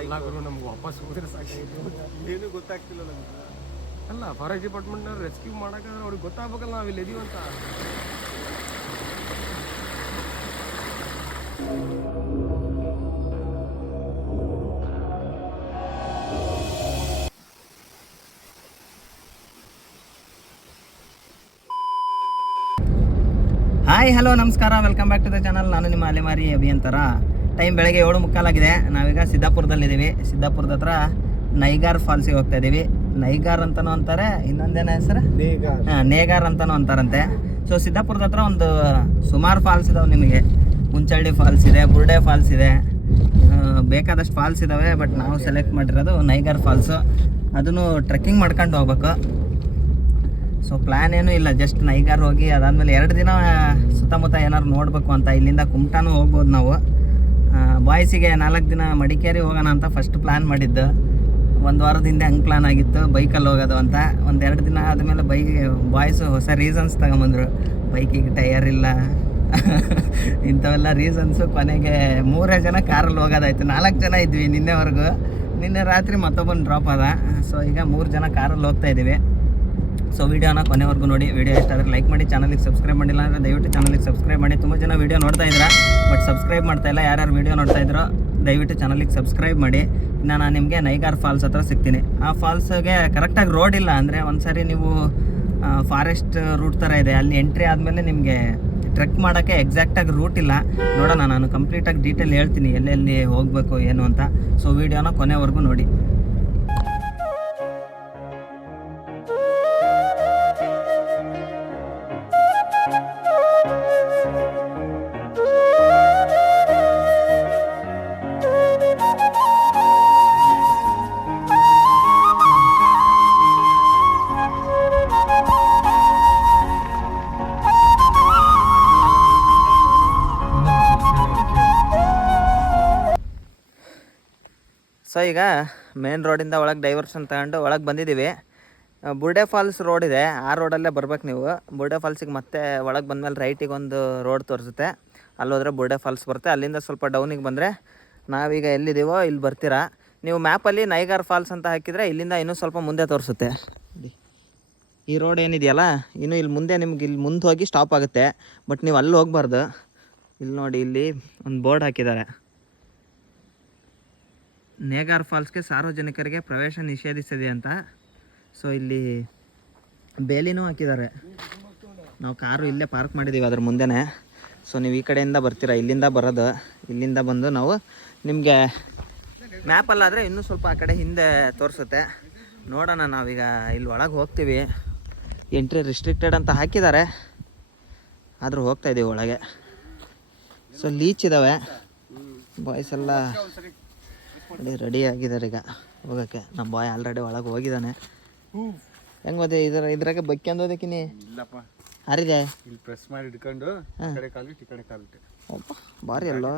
ಅಲ್ಲ ಗುರು ನಮ್ಗೆ ವಾಪಸ್ ಹೋದ್ರೆ ಸಾಕಾಗಿತ್ತು. ಏನು ಗೊತ್ತಾಗ್ತಿಲ್ಲ ನಮ್ಗೆ. ಅಲ್ಲ ಫಾರೆಸ್ಟ್ ಡಿಪಾರ್ಟ್ಮೆಂಟ್ನ ರೆಸ್ಕ್ಯೂ ಮಾಡೋಕ್ಕಾದ್ರೆ ಅವ್ರಿಗೆ ಗೊತ್ತಾಗಬೇಕಲ್ಲ ನಾವು ಇಲ್ಲಿ ಇದೀವಿ ಅಂತ. ಹಾಯ್ ಹಲೋ ನಮಸ್ಕಾರ, welcome back to the channel. ನಾನು ನಿಮ್ಮ ಅಲೆಮಾರಿ ಅಭಿಯಂತರ. ಟೈಮ್ ಬೆಳಗ್ಗೆ 7:45 ನಾವೀಗ ಸಿದ್ದಾಪುರದಲ್ಲಿದ್ದೀವಿ. ಸಿದ್ದಾಪುರದ ಹತ್ರ ನೈಗಾರ್ ಫಾಲ್ಸಿಗೆ ಹೋಗ್ತಾ ಇದ್ದೀವಿ. ನೈಗಾರ್ ಅಂತಲೂ ಅಂತಾರೆ, ಇನ್ನೊಂದೇನ ಹೆಸರು ನೇಗಾರ್ ಅಂತಲೂ ಅಂತಾರಂತೆ. ಸೊ ಸಿದ್ದಾಪುರದ ಹತ್ರ ಒಂದು ಸುಮಾರು ಫಾಲ್ಸ್ ಇದಾವೆ ನಿಮಗೆ. ಮುಂಚಳ್ಳಿ ಫಾಲ್ಸ್ ಇದೆ, ಬುರ್ಡೆ ಫಾಲ್ಸ್ ಇದೆ, ಬೇಕಾದಷ್ಟು ಫಾಲ್ಸ್ ಇದ್ದಾವೆ. ಬಟ್ ನಾವು ಸೆಲೆಕ್ಟ್ ಮಾಡಿರೋದು ನೈಗಾರ್ ಫಾಲ್ಸು. ಅದನ್ನು ಟ್ರೆಕ್ಕಿಂಗ್ ಮಾಡ್ಕೊಂಡು ಹೋಗ್ಬೇಕು. ಸೊ ಪ್ಲ್ಯಾನ್ ಏನೂ ಇಲ್ಲ, ಜಸ್ಟ್ ನೈಗಾರ್ ಹೋಗಿ ಅದಾದಮೇಲೆ 2 ದಿನ ಸುತ್ತಮುತ್ತ ಏನಾದ್ರು ನೋಡಬೇಕು ಅಂತ. ಇಲ್ಲಿಂದ ಕುಮಟಾನೂ ಹೋಗ್ಬೋದು ನಾವು. ಬಾಯ್ಸಿಗೆ 4 ದಿನ ಮಡಿಕೇರಿ ಹೋಗೋಣ ಅಂತ ಫಸ್ಟ್ ಪ್ಲ್ಯಾನ್ ಮಾಡಿದ್ದು. 1 ವಾರದ ಹಿಂದೆ ಹಂಗೆ ಪ್ಲ್ಯಾನ್ ಆಗಿತ್ತು ಬೈಕಲ್ಲಿ ಹೋಗೋದು ಅಂತ. 1-2 ದಿನ ಆದಮೇಲೆ ಬಾಯ್ಸು ಹೊಸ ರೀಸನ್ಸ್ ತಗೊಂಬಂದರು. ಬೈಕಿಗೆ ಟಯರ್ ಇಲ್ಲ ಇಂಥವೆಲ್ಲ ರೀಸನ್ಸು. ಕೊನೆಗೆ 3 ಜನ ಕಾರಲ್ಲಿ ಹೋಗೋದಾಯ್ತು. 4 ಜನ ಇದ್ವಿ ನಿನ್ನೆವರೆಗೂ. ನಿನ್ನೆ ರಾತ್ರಿ ಮತ್ತೊಬ್ಬನ ಡ್ರಾಪ್ ಆದ. ಸೊ ಈಗ 3 ಜನ ಕಾರಲ್ಲಿ ಹೋಗ್ತಾ ಇದ್ದೀವಿ. ಸೊ ವೀಡಿಯೋನ ಕೊನೆವರೆಗೂ ನೋಡಿ. ವೀಡಿಯೋ ಇಷ್ಟ ಆದರೆ ಲೈಕ್ ಮಾಡಿ, ಚಾನಲಿಗೆ ಸಬ್ಸ್ಕ್ರೈಬ್ ಮಾಡಿಲ್ಲ ಅಂದರೆ ದಯವಿಟ್ಟು ಚಾನಲಿಗೆ ಸಬ್ಸ್ಕ್ರೈಬ್ ಮಾಡಿ. ತುಂಬ ಜನ ವೀಡಿಯೋ ನೋಡ್ತಾ ಇದ್ದೀರಾ ಬಟ್ ಸಬ್ಸ್ಕ್ರೈಬ್ ಮಾಡ್ತಾ ಇಲ್ಲ. ಯಾರ್ಯಾರು ವೀಡಿಯೋ ನೋಡ್ತಾ ಇದ್ರೋ ದಯವಿಟ್ಟು ಚಾನಲಿಗೆ ಸಬ್ಸ್ಕ್ರೈಬ್ ಮಾಡಿ. ಇನ್ನು ನಾನು ನಿಮಗೆ ನೈಗಾರ್ ಫಾಲ್ಸ್ ಹತ್ರ ಸಿಗ್ತೀನಿ. ಆ ಫಾಲ್ಸ್ಗೆ ಕರೆಕ್ಟಾಗಿ ರೋಡ್ ಇಲ್ಲ. ಅಂದರೆ ಒಂದು ಸಾರಿ ನೀವು ಫಾರೆಸ್ಟ್ ರೂಟ್ ಥರ ಇದೆ, ಅಲ್ಲಿ ಎಂಟ್ರಿ ಆದಮೇಲೆ ನಿಮಗೆ ಟ್ರೆಕ್ ಮಾಡೋಕ್ಕೆ ಎಕ್ಸಾಕ್ಟಾಗಿ ರೂಟ್ ಇಲ್ಲ. ನೋಡೋಣ, ನಾನು ಕಂಪ್ಲೀಟಾಗಿ ಡೀಟೇಲ್ ಹೇಳ್ತೀನಿ ಎಲ್ಲೆಲ್ಲಿ ಹೋಗಬೇಕು ಏನು ಅಂತ. ಸೊ ವೀಡಿಯೋನ ಕೊನೆವರೆಗೂ ನೋಡಿ. ಸೊ ಈಗ ಮೇನ್ ರೋಡಿಂದ ಒಳಗೆ ಡೈವರ್ಷನ್ ತಗೊಂಡು ಒಳಗೆ ಬಂದಿದ್ದೀವಿ. ಬುರ್ಡೆ ಫಾಲ್ಸ್ ರೋಡ್ ಇದೆ, ಆ ರೋಡಲ್ಲೇ ಬರ್ಬೇಕು ನೀವು. ಬುರ್ಡೆ ಫಾಲ್ಸಿಗೆ ಮತ್ತೆ ಒಳಗೆ ಬಂದಮೇಲೆ ರೈಟಿಗೆ ಒಂದು ರೋಡ್ ತೋರಿಸುತ್ತೆ, ಅಲ್ಲೋದ್ರೆ ಬುರ್ಡೆ ಫಾಲ್ಸ್ ಬರುತ್ತೆ. ಅಲ್ಲಿಂದ ಸ್ವಲ್ಪ ಡೌನಿಗೆ ಬಂದರೆ ನಾವೀಗ ಎಲ್ಲಿದ್ದೀವೋ ಇಲ್ಲಿ ಬರ್ತೀರಾ. ನೀವು ಮ್ಯಾಪಲ್ಲಿ ನೈಗಾರ್ ಫಾಲ್ಸ್ ಅಂತ ಹಾಕಿದರೆ ಇಲ್ಲಿಂದ ಇನ್ನೂ ಸ್ವಲ್ಪ ಮುಂದೆ ತೋರಿಸುತ್ತೆ. ಈ ರೋಡ್ ಏನಿದೆಯಲ್ಲ, ಇನ್ನೂ ಇಲ್ಲಿ ಮುಂದೆ ನಿಮ್ಗೆ ಇಲ್ಲಿ ಮುಂದೆ ಹೋಗಿ ಸ್ಟಾಪ್ ಆಗುತ್ತೆ. ಬಟ್ ನೀವು ಅಲ್ಲಿ ಹೋಗ್ಬಾರ್ದು. ಇಲ್ಲಿ ನೋಡಿ, ಇಲ್ಲಿ ಒಂದು ಬೋರ್ಡ್ ಹಾಕಿದ್ದಾರೆ, ನೇಗಾರ್ ಫಾಲ್ಸ್ಗೆ ಸಾರ್ವಜನಿಕರಿಗೆ ಪ್ರವೇಶ ನಿಷೇಧಿಸಿದೆ ಅಂತ. ಸೊ ಇಲ್ಲಿ ಬೇಲಿನೂ ಹಾಕಿದ್ದಾರೆ. ನಾವು ಕಾರು ಇಲ್ಲೇ ಪಾರ್ಕ್ ಮಾಡಿದ್ದೀವಿ ಅದ್ರ ಮುಂದೆನೇ. ಸೊ ನೀವು ಈ ಕಡೆಯಿಂದ ಬರ್ತೀರಾ, ಇಲ್ಲಿಂದ ಬರೋದು. ಇಲ್ಲಿಂದ ಬಂದು ನಾವು ನಿಮಗೆ ಮ್ಯಾಪಲ್ಲಾದರೆ ಇನ್ನೂ ಸ್ವಲ್ಪ ಆ ಕಡೆ ಹಿಂದೆ ತೋರಿಸುತ್ತೆ. ನೋಡೋಣ, ನಾವೀಗ ಇಲ್ಲಿ ಒಳಗೆ ಹೋಗ್ತೀವಿ. ಎಂಟ್ರಿ ರಿಸ್ಟ್ರಿಕ್ಟೆಡ್ ಅಂತ ಹಾಕಿದ್ದಾರೆ, ಆದರೂ ಹೋಗ್ತಾಯಿದ್ದೀವಿ ಒಳಗೆ. ಸೊ ಲೀಚ್ ಇದ್ದಾವೆ, ಬಾಯ್ಸ್ ಎಲ್ಲ ರೆಡಿ ಆಗಿದ್ದಾರೆ ಈಗ ಹೋಗೋಕ್ಕೆ. ನಮ್ಮ ಬಾಯ್ ಆಲ್ರೆಡಿ ಒಳಗೆ ಹೋಗಿದ್ದಾನೆ. ಹೆಂಗೆ ಹೋದೆ ಇದ್ರಾಗೆ ಬಕ್ಕೊಂದೋದಕ್ಕಿನಿ ಇಲ್ಲಪ್ಪ, ಹರಿದೆ ಇಲ್ಲಿ ಪ್ರೆಸ್ ಮಾಡಿ ಹಿಡ್ಕೊಂಡು ಕಡೆ ಕಾಲಿಟ್ಟು ಈ ಕಡೆ ಕಾಲಿಟ್ಟೆ. ಒಬ್ಬ ಭಾರಿ ಅಲ್ಲೋ.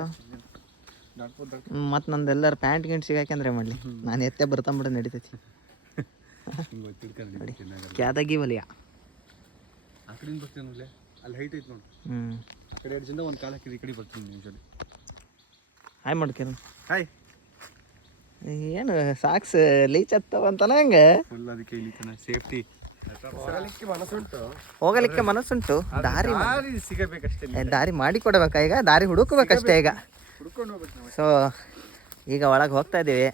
ಮತ್ತು ನಂದು ಎಲ್ಲರೂ ಪ್ಯಾಂಟ್ ಗಿಂಟ್ ಸಿಗಾಕೆಂದ್ರೆ ಮಾಡಲಿ, ನಾನು ಎತ್ತೆ ಬರ್ತಾಂಬಿಡ ನಡೀತೈತಿ. ಕ್ಯಾದಾಗಿ ವಲಿಯ ಆ ಕಡೆಯಿಂದ ಬರ್ತೀನಿ, ಅಲ್ಲಿ ಹೈಟ್ ಐತೆ ನೋಡಿ. ಆ ಕಡೆ 2 ಜನ ಒಂದು ಕಾಲು ಹಾಕಿದ್ರೆ ಈ ಕಡೆ ಬರ್ತೀನಿ ಯೂಶಲಿ. ಹಾಯ್ ಮಾಡ್ಕೇನು. ಹಾಯ್. ಏನು ಸಾಕ್ಸ್ ಲೀಚ್ ಹತ್ತವಂತಾನ ಹೆಂಗೆ? ಫುಲ್ ಅದಕ್ಕೆ ಇಲ್ಲಿ ಸೇಫ್ಟಿ. ಹೋಗಲಿಕ್ಕೆ ಮನಸ್ಸುಂಟು, ದಾರಿ ಸಿಗಬೇಕಷ್ಟೇ. ದಾರಿ ಮಾಡಿ ಕೊಡಬೇಕಾ ಈಗ? ದಾರಿ ಹುಡುಕಬೇಕಷ್ಟೇ ಈಗ. ಹುಡ್ಕೊಂಡು ಹೋಗ್ಬೇಕು ನಾವು. ಸೊ ಈಗ ಒಳಗೆ ಹೋಗ್ತಾ ಇದ್ದೀವಿ.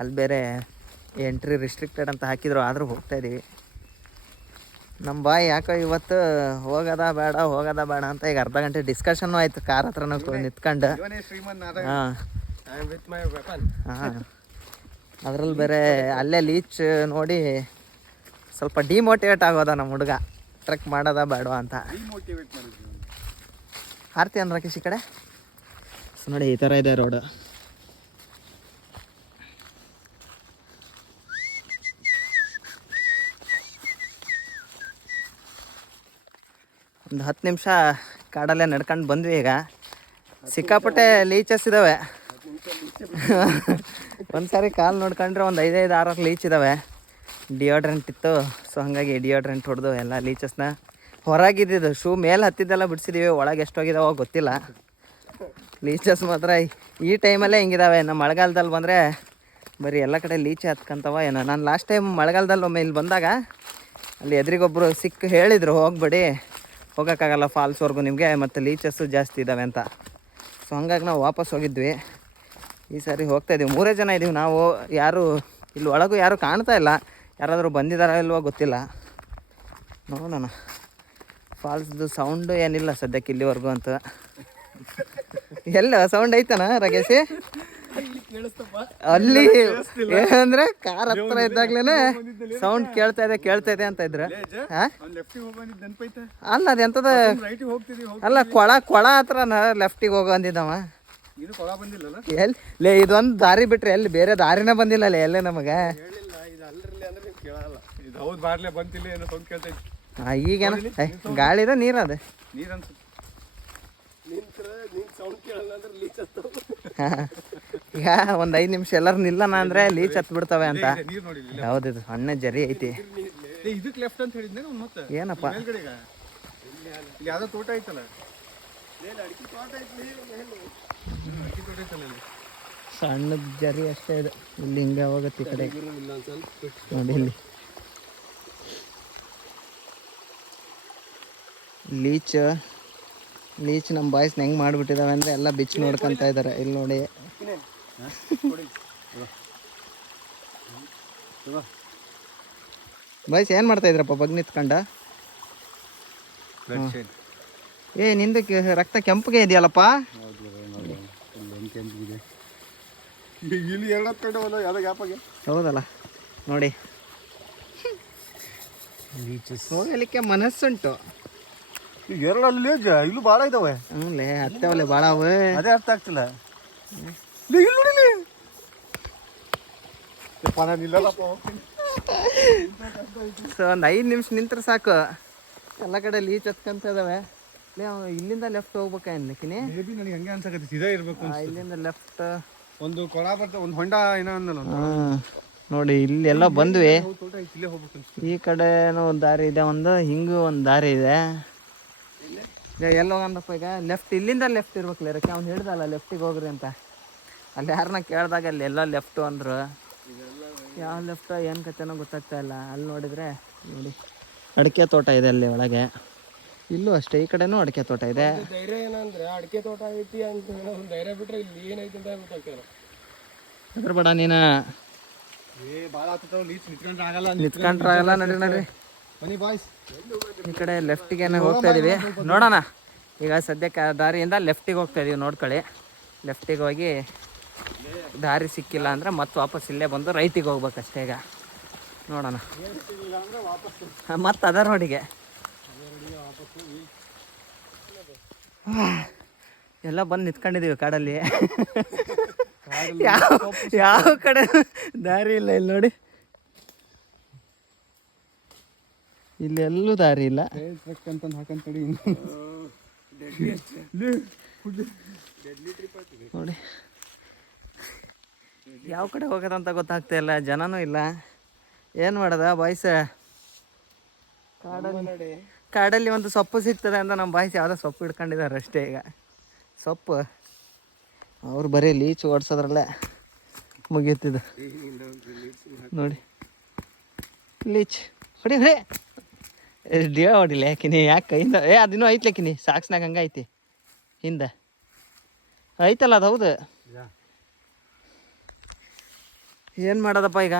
ಅಲ್ಲಿ ಬೇರೆ ಎಂಟ್ರಿ ರಿಸ್ಟ್ರಿಕ್ಟೆಡ್ ಅಂತ ಹಾಕಿದ್ರು, ಆದರೂ ಹೋಗ್ತಾ ಇದ್ದೀವಿ. ನಮ್ಮ ಬಾಯ್ ಯಾಕೋ ಇವತ್ತು ಹೋಗೋದ ಬೇಡ ಅಂತ ಈಗ ಅರ್ಧ ಗಂಟೆ ಡಿಸ್ಕಷನ್ನು ಆಯಿತು ಕಾರ್ ಹತ್ರ ನಿಂತ್ಕೊಂಡು. ಹಾಂ ಹಾಂ, ಅದರಲ್ಲಿ ಬೇರೆ ಅಲ್ಲೇ ಲೀಚ್ ನೋಡಿ ಸ್ವಲ್ಪ ಡಿಮೋಟಿವೇಟ್ ಆಗೋದ ನಮ್ಮ ಹುಡುಗ, ಟ್ರೆಕ್ ಮಾಡೋದ ಬೇಡ ಅಂತ. ಆರ್ತಿ ಅನ್ ರಾಕೇಶ್ ಈ ಕಡೆ. ಸೊ ನೋಡಿ, ಈ ಥರ ಇದೆ ರೋಡು. ಒಂದು 10 ನಿಮಿಷ ಕಾಡಲ್ಲೇ ನಡ್ಕೊಂಡು ಬಂದ್ವಿ. ಈಗ ಸಿಕ್ಕಾಪಟ್ಟೆ ಲೀಚಸ್ ಇದ್ದಾವೆ. ಒಂದು ಸಾರಿ ಕಾಲು ನೋಡ್ಕೊಂಡ್ರೆ ಒಂದು 5-6 ಲೀಚ್ ಇದ್ದಾವೆ. ಡಿಯೋಡ್ರೆಂಟ್ ಇತ್ತು, ಸೊ ಹಾಗಾಗಿ ಡಿಯೋಡ್ರೆಂಟ್ ಹೊಡೆದು ಎಲ್ಲ ಲೀಚಸ್ನ ಹೊರಗಿದ್ದಿದ್ದು. ಶೂ ಮೇಲೆ ಹತ್ತಿದ್ದೆಲ್ಲ ಬಿಡಿಸಿದ್ದೀವಿ, ಒಳಗೆ ಎಷ್ಟು ಹೋಗಿದಾವೋ ಗೊತ್ತಿಲ್ಲ. ಲೀಚಸ್ ಮಾತ್ರ ಈ ಟೈಮಲ್ಲೇ ಹಿಂಗಿದಾವೆ. ನಮ್ಮ ಮಳೆಗಾಲದಲ್ಲಿ ಬಂದರೆ ಬರೀ ಎಲ್ಲ ಕಡೆ ಲೀಚೆ ಹತ್ಕೊಂತವ ಏನೋ. ನಾನು ಲಾಸ್ಟ್ ಟೈಮ್ ಮಳೆಗಾಲದಲ್ಲಿ ಒಮ್ಮೆ ಇಲ್ಲಿ ಬಂದಾಗ ಅಲ್ಲಿ ಎದುರಿಗೊಬ್ಬರು ಹೇಳಿದರು ಹೋಗ್ಬೇಡಿ, ಹೋಗೋಕ್ಕಾಗಲ್ಲ ಫಾಲ್ಸ್ವರೆಗೂ ನಿಮಗೆ, ಮತ್ತು ಲೀಚಸ್ಸು ಜಾಸ್ತಿ ಇದ್ದಾವೆ ಅಂತ. ಸೊ ಹಂಗಾಗಿ ನಾವು ವಾಪಸ್ ಹೋಗಿದ್ವಿ. ಈ ಸಾರಿ ಹೋಗ್ತಾಯಿದ್ದೀವಿ, 3 ಜನ ಇದ್ದೀವಿ ನಾವು. ಯಾರು ಇಲ್ಲಿ ಒಳಗೂ ಯಾರೂ ಕಾಣ್ತಾ ಇಲ್ಲ, ಯಾರಾದರೂ ಬಂದಿದ್ದಾರಾ ಇಲ್ವೋ ಗೊತ್ತಿಲ್ಲ. ನೋಡೋಣ. ಫಾಲ್ಸ್ದು ಸೌಂಡು ಏನಿಲ್ಲ ಸದ್ಯಕ್ಕೆ ಇಲ್ಲಿವರೆಗೂ ಅಂತ. ಎಲ್ಲ ಸೌಂಡ್ ಐತನ ರಾಕೇಶಿ? ಅಲ್ಲಿ ಏನಂದ್ರೆ ಕಾರ್ ಹತ್ರ ಇದ್ದಾಗ್ಲೇನೆ ಸೌಂಡ್ ಕೇಳ್ತಾ ಇದೆ ಅಂತ ಇದ್ರ. ಅಲ್ಲ ಅದೆಂತದ ಅಲ್ಲ, ಕೊಳ ಹತ್ರ ಲೆಫ್ಟಿಗೆ ಹೋಗೋ ಅಂದಿದ್ದವ. ಎಲ್ಲಿ ಇದೊಂದು ದಾರಿ ಬಿಟ್ರೆ ಎಲ್ಲಿ ಬೇರೆ ದಾರಿನೇ ಬಂದಿಲ್ಲ ಎಲ್ಲೇ ನಮಗೆ. ಈಗೇನ ಗಾಳಿದ ನೀರದ ಈಗ ಒಂದು 5 ನಿಮಿಷ ಎಲ್ಲರೂ ನಿಲ್ಲಣ ಅಂದ್ರೆ ಲೀಚ್ ಹತ್ ಬಿಡ್ತವೆ ಅಂತ. ಹೌದಿದು ಸಣ್ಣ ಜರಿ ಐತಿ. ಏನಪ್ಪ ತೋಟ ಐತಲ್ಲ, ಸಣ್ಣದ ಜರಿ ಅಷ್ಟೇ ಇದು. ಇಲ್ಲಿ ಹಿಂಗೆ ಹೋಗುತ್ತೆ ಈ ಕಡೆ ನೋಡಿ. ಇಲ್ಲಿ ಲೀಚ್ ನಮ್ಮ ಬಾಯ್ಸ್ನ ಹೆಂಗೆ ಮಾಡಿಬಿಟ್ಟಿದ್ದಾವೆ ಅಂದರೆ ಎಲ್ಲ ಬಿಚ್ಚಿ ನೋಡ್ಕೊತ ಇದ್ದಾರೆ. ಇಲ್ಲಿ ನೋಡಿ ಬಾಯ್ಸ್ ಏನು ಮಾಡ್ತಾ ಇದ್ರಪ್ಪ ಬಗ್ ನಿಂತ್ಕೊಂಡ? ನಿಂದ ರಕ್ತ ಕೆಂಪಗೆ ಇದೆಯಲ್ಲಪ್ಪ. ಹೌದಲ್ಲ ನೋಡಿ, ಹೋಗಲಿಕ್ಕೆ ಮನಸ್ಸುಂಟು. ಈಗ ಎರಡಲ್ಲಿ ಇಲ್ಲೂ ಭಾಳ ಇದಾವೆ. ಹ್ಞೂ ಹತ್ತವಲ್ಲ ಭಾಳ ಅವೆ, ಅದೇ ಅರ್ಥ ಆಗ್ತಿಲ್ಲ. ಸೊ ಒಂದು 5 ನಿಮಿಷ ನಿಂತ್ರೆ ಸಾಕು, ಎಲ್ಲ ಕಡೆ ಲೀಚ್ ಹತ್ಕೊಂತ ಇದಾವೆ. ಇಲ್ಲಿಂದ ಲೆಫ್ಟ್ ಹೋಗ್ಬೇಕಿನಿ. ನನಗೆ ಹಂಗೆ ಅನ್ಸಕತ್ತೆ, ಸೀದಾ ಇರ್ಬೇಕು. ಇಲ್ಲಿಂದ ಲೆಫ್ಟ್ ಒಂದು ಕೊಳ ಬರ್ತದೆ, ಒಂದು ಹೊಂಡ ಏನೋ ಅಂದಲ್ಲ. ನೋಡಿ ಇಲ್ಲಿ ಎಲ್ಲ ಬಂದ್ವಿ. ಈ ಕಡೆನೂ ಒಂದು ದಾರಿ ಇದೆ, ಒಂದು ಹಿಂಗೂ ಒಂದು ದಾರಿ ಇದೆ. ಎಲ್ಲ ಹೋಗಂದಪ್ಪ ಈಗ ಲೆಫ್ಟ್, ಇಲ್ಲಿಂದ ಲೆಫ್ಟ್ ಇರ್ಬೇಕಲ್ಲ ಇರಕ್ಕೆ. ಅವ್ನು ಹೇಳ್ದಲ್ಲ ಲೆಫ್ಟಿಗೆ ಹೋಗ್ರಿ ಅಂತ. ಅಲ್ಲಿ ಯಾರನ್ನ ಕೇಳಿದಾಗ ಅಲ್ಲಿ ಎಲ್ಲ ಲೆಫ್ಟು ಅಂದರು. ಯಾವ ಲೆಫ್ಟ್ ಏನು ಕತೆನೋ ಗೊತ್ತಾಗ್ತಾ ಇಲ್ಲ. ಅಲ್ಲಿ ನೋಡಿದರೆ ನೋಡಿ ಅಡಿಕೆ ತೋಟ ಇದೆ ಅಲ್ಲಿ ಒಳಗೆ. ಇಲ್ಲೂ ಅಷ್ಟೇ, ಈ ಕಡೆನೂ ಅಡಿಕೆ ತೋಟ ಇದೆ. ಧೈರ್ಯ ಏನಂದ್ರೆ ಅಡಿಕೆ ತೋಟ ಐತಿ ಅಂತ ಧೈರ್ಯ ಬಿಟ್ರೆ ಇಲ್ಲಿ ಏನೈತಿ ಅಂತ ಗೊತ್ತಾಗ್ತಲ್ಲ. ಅದ್ರ ಬೇಡ ನೀನು ನಿಂತ್ಕೊಂಡ್ರೆ ಆಗಲ್ಲ. ನಡ್ರಿ ಬನ್ನಿ ಬಾಯ್ಸ್, ಈ ಕಡೆ ಲೆಫ್ಟಿಗೆ ಹೋಗ್ತಾ ಇದೀವಿ. ನೋಡೋಣ ಈಗ ಸದ್ಯಕ್ಕೆ ದಾರಿಯಿಂದ ಲೆಫ್ಟಿಗೆ ಹೋಗ್ತಾ ಇದೀವಿ. ನೋಡ್ಕೊಳ್ಳಿ, ಲೆಫ್ಟಿಗೆ ಹೋಗಿ ದಾರಿ ಸಿಕ್ಕಿಲ್ಲ ಅಂದರೆ ಮತ್ತೆ ವಾಪಸ್ ಇಲ್ಲೇ ಬಂದು ರೈಟಿಗೆ ಹೋಗ್ಬೇಕಷ್ಟೇ. ಈಗ ನೋಡೋಣ ಮತ್ತೆ ಅದ ರೋಡಿಗೆ. ಎಲ್ಲ ಬಂದು ನಿಂತ್ಕೊಂಡಿದ್ದೀವಿ ಕಾಡಲ್ಲಿ. ಯಾವ ಕಡೆ ದಾರಿ ಇಲ್ಲ. ಇಲ್ಲಿ ನೋಡಿ, ಇಲ್ಲಿ ಎಲ್ಲೂ ದಾರಿ ಇಲ್ಲ. ನೋಡಿ ಯಾವ ಕಡೆ ಹೋಗೋದಂತ ಗೊತ್ತಾಗ್ತಾ ಇಲ್ಲ, ಜನನೂ ಇಲ್ಲ. ಏನು ಮಾಡೋದ ಬಾಯ್ಸ್? ಕಾಡಲ್ಲಿ ಒಂದು ಸೊಪ್ಪು ಸಿಗ್ತದೆ ಅಂತ ನಮ್ಮ ಬಾಯ್ಸ್ ಯಾವುದೋ ಸೊಪ್ಪು ಹಿಡ್ಕೊಂಡಿದ್ದಾರೆ ಅಷ್ಟೇ. ಈಗ ಸೊಪ್ಪು ಅವ್ರು ಬರೀ ಲೀಚ್ ಓಡಿಸೋದ್ರಲ್ಲೇ ಮುಗಿಯುತ್ತಿದ್ದು. ನೋಡಿ ಲೀಚ್ ಹೊಡಿ ಡಿವ ಹೊಡಿಲ್ಲ ಯಾಕಿನಿ? ಯಾಕೆ ಕೈಯಿಂದ ಅದಿನ್ನೂ ಐತ್ಲಕ್ಕಿನಿ ಸಾಕ್ಸ್ನಾಗ ಹಂಗೆ ಐತಿ ಹಿಂದೆ ಐತಲ್ಲ ಅದು. ಹೌದು, ಏನು ಮಾಡೋದಪ್ಪ ಈಗ?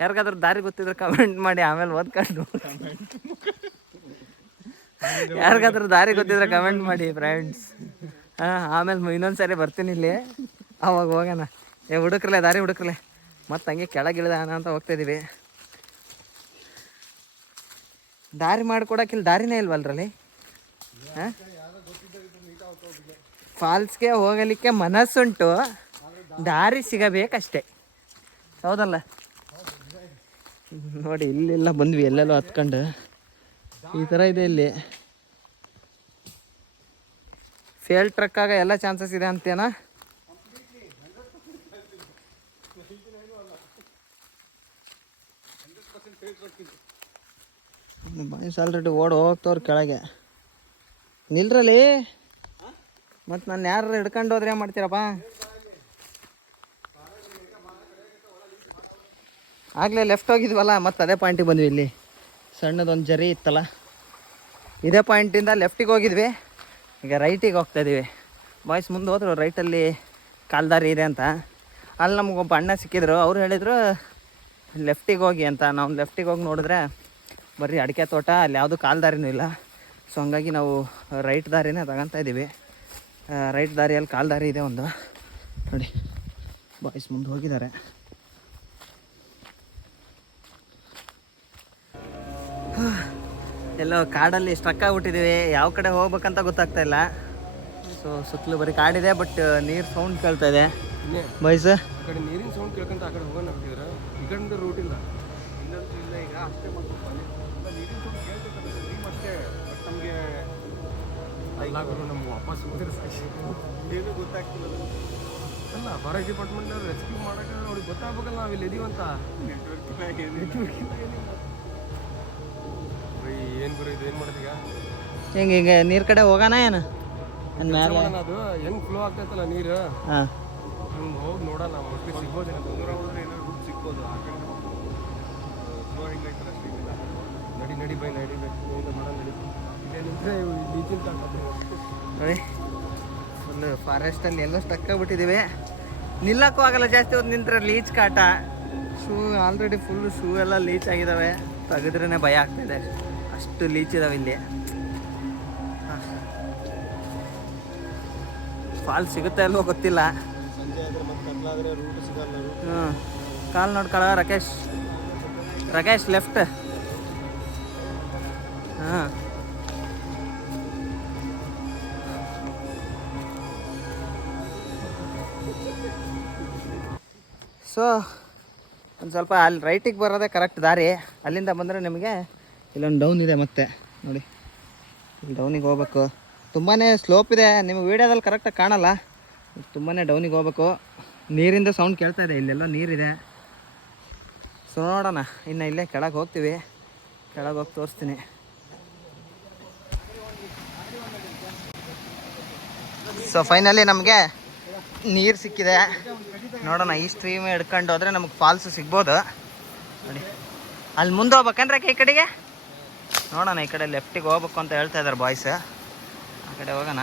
ಯಾರಿಗಾದ್ರೂ ದಾರಿ ಗೊತ್ತಿದ್ರೆ ಕಮೆಂಟ್ ಮಾಡಿ, ಆಮೇಲೆ ಓದ್ಕೊಂಡು ಯಾರಿಗಾದ್ರೂ ದಾರಿ ಗೊತ್ತಿದ್ರೆ ಕಮೆಂಟ್ ಮಾಡಿ ಫ್ರೆಂಡ್ಸ್. ಆಮೇಲೆ ಇನ್ನೊಂದು ಸಾರಿ ಬರ್ತೀನಿ ಇಲ್ಲಿ, ಅವಾಗ ಹೋಗೋಣ. ಹುಡುಕ್ರಲೆ ದಾರಿ ಹುಡುಕ್ರಲೆ. ಮತ್ತು ಹಂಗೆ ಕೆಳಗಿಳಿದ ಅಂತ ಹೋಗ್ತಾಯಿದ್ದೀವಿ. ದಾರಿ ಮಾಡಿಕೊಡೋಕೆ ಇಲ್ಲಿ ದಾರಿನೇ ಇಲ್ವಲ್ರಲ್ಲಿ. ಫಾಲ್ಸ್ಗೆ ಹೋಗಲಿಕ್ಕೆ ಮನಸ್ಸುಂಟು, ದಾರಿ ಸಿಗಬೇಕಷ್ಟೆ. ಹೌದಲ್ಲ? ನೋಡಿ ಇಲ್ಲೆಲ್ಲ ಬಂದ್ವಿ, ಎಲ್ಲೆಲ್ಲೋ ಹತ್ಕೊಂಡು ಈ ಥರ ಇದೆ. ಇಲ್ಲಿ ಫೇಲ್ ಟ್ರಕ್ ಆಗ ಎಲ್ಲ ಚಾನ್ಸಸ್ ಇದೆ ಅಂತೇನಾ? ಬಾಯ್ಸ್ ಆಲ್ರೆಡಿ ಓಡ್ ಹೋಗ್ತವ್ರು ಕೆಳಗೆ. ನಿಲ್ರಲ್ಲಿ ಮತ್ತು ನಾನು ಯಾರು ಹಿಡ್ಕೊಂಡು ಹೋದ್ರೆ ಏನು ಮಾಡ್ತೀರಪ್ಪ? ಆಗಲೇ ಲೆಫ್ಟ್ ಹೋಗಿದ್ವಲ್ಲ, ಮತ್ತು ಅದೇ ಪಾಯಿಂಟಿಗೆ ಬಂದ್ವಿ. ಇಲ್ಲಿ ಸಣ್ಣದೊಂದು ಜರಿ ಇತ್ತಲ್ಲ, ಇದೇ ಪಾಯಿಂಟಿಂದ ಲೆಫ್ಟಿಗೆ ಹೋಗಿದ್ವಿ. ಈಗ ರೈಟಿಗೆ ಹೋಗ್ತಾಯಿದ್ದೀವಿ. ಬಾಯ್ಸ್ ಮುಂದೆ ಹೋದ್ರು, ರೈಟಲ್ಲಿ ಕಾಲ್ದಾರಿ ಇದೆ ಅಂತ. ಅಲ್ಲಿ ನಮಗೊಬ್ಬ ಅಣ್ಣ ಸಿಕ್ಕಿದ್ರು. ಅವ್ರು ಹೇಳಿದರು ಲೆಫ್ಟಿಗೆ ಹೋಗಿ ಅಂತ. ನಾವು ಲೆಫ್ಟಿಗೆ ಹೋಗಿ ನೋಡಿದ್ರೆ ಬರೀ ಅಡಿಕೆ ತೋಟ, ಅಲ್ಲಿ ಯಾವುದೂ ಕಾಲ್ದಾರಿನೂ ಇಲ್ಲ. ಸೊ ಹಂಗಾಗಿ ನಾವು ರೈಟ್ ದಾರಿನೇ ತಗೊತಾ ಇದ್ದೀವಿ. ರೈಟ್ ದಾರಿಯಲ್ಲಿ ಕಾಲ್ದಾರಿ ಇದೆ ಒಂದು ನೋಡಿ. ಬಾಯ್ಸ್ ಮುಂದೆ ಹೋಗಿದ್ದಾರೆ. ಎಲ್ಲೋ ಕಾಡಲ್ಲಿ ಸ್ಟ್ರಕ್ ಆಗಿಬಿಟ್ಟಿದ್ದೀವಿ. ಯಾವ ಕಡೆ ಹೋಗ್ಬೇಕಂತ ಗೊತ್ತಾಗ್ತಾ ಇಲ್ಲ. ಸೊ ಸುತ್ತಲೂ ಬರೀ ಕಾಡಿದೆ, ಬಟ್ ನೀರು ಸೌಂಡ್ ಕೇಳ್ತಾ ಇದೆ. ಬಾಯ್ಸ್ ಆ ಕಡೆ ನೀರಿನ ಸೌಂಡ್ ಕೇಳ್ಕೊಂತ ಆ ಕಡೆ ಹೋಗೋಣ ಅಂತಿದ್ರೆ ಈ ಕಡೆಯಿಂದ ರೂಟ್ ಇಲ್ಲ. ಇಲ್ಲಂತೂ ಇಲ್ಲ. ಈಗ ಅಷ್ಟೇ ಮಾಡ್ಬೇಕು. ನೀರಿನ ಸೌಂಡ್ ಕೇಳ್ತಿರ್ತದೆ ಸ್ಟ್ರೀಮ್ ಅಷ್ಟೇ. ಬಟ್ ನಮಗೆ ಎಲ್ಲ ನಮ್ಗೆ ವಾಪಸ್ ಹೋದ್ರೆ ಸಾಕ್ಷಿ ಏನೂ ಗೊತ್ತಾಗ್ತಿಲ್ಲ. ಅಲ್ಲ, ಫಾರೆಸ್ಟ್ ಡಿಪಾರ್ಟ್ಮೆಂಟ್ ರೆಸ್ಕ್ಯೂ ಮಾಡೋಕೆ ಅವ್ರಿಗೆ ಗೊತ್ತಾಗಬೇಕಲ್ಲ ನಾವು ಇಲ್ಲಿ ಇದೀವಂತ. ಏನು ಗುರು ಇದು, ಏನು ಮಾಡೋದು ಈಗ? ಹೆಂಗೆ ಈಗ ನೀರು ಕಡೆ ಹೋಗೋಣ ಏನು? ಅದು ಹೆಂಗೆ ಫ್ಲೋ ಆಗ್ತೈತಲ್ಲ ನೀರು, ಹಾಂ ಹಂಗೆ ಹೋಗಿ ನೋಡೋಣ. ಮೋಸ್ಟ್ಲಿ ಸಿಗ್ಬೋದು. ದೂರ ಹೋದ್ರೆ ಏನೋ ರೂಟ್ ಸಿಗ್ಬೋದು. ಆ ಕಡೆ ಫ್ಲೋ ಹಿಂಗೈತಲ್ಲ ಸ್ಟ್ರೀಮ್ ಇಲ್ಲ. ನಡಿ ಬೈ ಮಾಡೋಣ. ನಡಿ ಇಲ್ಲೇ ನಿಂತರೆ ಬೀಚಿನ ನೋಡಿ, ಫುಲ್ಲು ಫಾರೆಸ್ಟಲ್ಲಿ ಎಲ್ಲ ಸ್ಟಕ್ ಆಗಿಬಿಟ್ಟಿದ್ದೀವಿ. ನಿಲ್ಲಕ್ಕೂ ಆಗಲ್ಲ, ಜಾಸ್ತಿ ಹೊತ್ತು ನಿಂತರೆ ಲೀಚ್ ಕಾಟ. ಶೂ ಆಲ್ರೆಡಿ ಫುಲ್ಲು ಶೂ ಎಲ್ಲ ಲೀಚ್ ಆಗಿದ್ದಾವೆ. ತೆಗೆದ್ರೇ ಭಯ ಆಗ್ತಾಯಿದೆ, ಅಷ್ಟು ಲೀಚ್ ಇದಾವೆ ಇಲ್ಲಿ. ಫಾಲ್ಸ್ ಸಿಗುತ್ತೆ ಅಲ್ವೋ ಗೊತ್ತಿಲ್ಲ. ಸಂಜೆ ಆದರೆ ಮತ್ತೆ ಕತ್ಲಾದರೆ ರೂಟ್ ಸಿಗಲ್ಲ. ಹ್ಞೂ, ಕಾಲು ನೋಡ್ಕೊಳ್ಳೋ ರಾಕೇಶ್ ಲೆಫ್ಟ್. ಹಾಂ, ಸೊ ಒಂದು ಸ್ವಲ್ಪ ಅಲ್ಲಿ ರೈಟಿಗೆ ಬರೋದೇ ಕರೆಕ್ಟ್ ದಾರಿ. ಅಲ್ಲಿಂದ ಬಂದರೆ ನಿಮಗೆ ಇಲ್ಲೊಂದು ಡೌನ್ ಇದೆ ಮತ್ತೆ ನೋಡಿ. ಇಲ್ಲಿ ಡೌನಿಗೆ ಹೋಗ್ಬೇಕು. ತುಂಬಾ ಸ್ಲೋಪ್ ಇದೆ. ನಿಮಗೆ ವೀಡಿಯೋದಲ್ಲಿ ಕರೆಕ್ಟಾಗಿ ಕಾಣಲ್ಲ. ತುಂಬಾ ಡೌನಿಗೆ ಹೋಗ್ಬೇಕು. ನೀರಿಂದ ಸೌಂಡ್ ಕೇಳ್ತಾ ಇದೆ. ಇಲ್ಲೆಲ್ಲ ನೀರಿದೆ. ಸೊ ನೋಡೋಣ, ಇನ್ನು ಇಲ್ಲೇ ಕೆಳಗೆ ಹೋಗ್ತೀವಿ. ಕೆಳಗೆ ಹೋಗಿ ತೋರಿಸ್ತೀನಿ. ಸೊ ಫೈನಲಿ ನಮಗೆ ನೀರು ಸಿಕ್ಕಿದೆ. ನೋಡೋಣ, ಈ ಸ್ಟ್ರೀಮ್ ಹಿಡ್ಕೊಂಡು ಹೋದರೆ ನಮಗೆ ಫಾಲ್ಸು ಸಿಗ್ಬೋದು ನೋಡಿ. ಅಲ್ಲಿ ಮುಂದೆ ಹೋಗ್ಬೇಕಂದ್ರೆ ಈ ಕಡೆಗೆ ನೋಡೋಣ. ಈ ಕಡೆ ಲೆಫ್ಟಿಗೆ ಹೋಗ್ಬೇಕು ಅಂತ ಹೇಳ್ತಾ ಇದ್ದಾರೆ ಬಾಯ್ಸ್. ಆ ಕಡೆ ಹೋಗೋಣ.